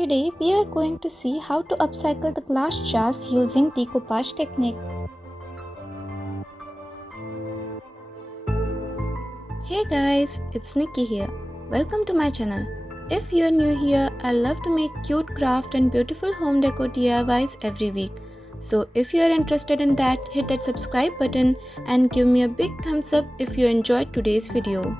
Today we are going to see how to upcycle the glass jars using decoupage technique. Hey guys, it's Nikki here. Welcome to my channel. If you're new here, I love to make cute craft and beautiful home decor DIYs every week. So if you're interested in that, hit that subscribe button and give me a big thumbs up if you enjoyed today's video.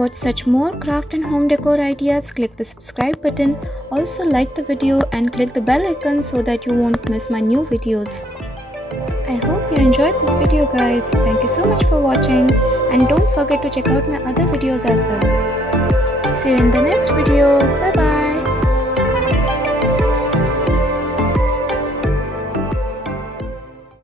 watch such more craft and home decor ideas, click the subscribe button. Also like the video and click the bell icon so that you won't miss my new videos. I hope you enjoyed this video guys. Thank you so much for watching and don't forget to check out my other videos as well. See you in the next video. Bye bye.